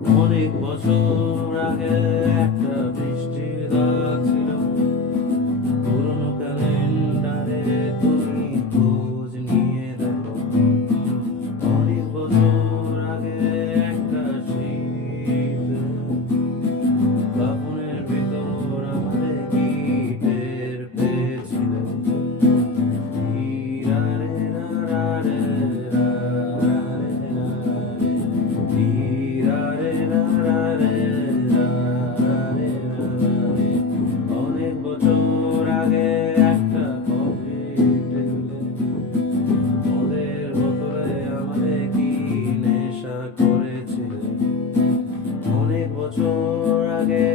অনেক বছর আগে একটা বৃষ্টির দাগ ছিল পুরনো ক্যালেন্ডারে, তুমি খোঁজ নিয়ে দেখো। অনেক বছর আগে একটা শীত কাপড়ের ভিতর আমাদের কি টের পেয়েছিল। ইরারে রারে রারে রারে ইরারে রারে রারে রারে। অনেক বছর আগে একটা কফি টেবিলে মদের বোতলে আমাদের কি নেশা করেছিল। অনেক বছর আগে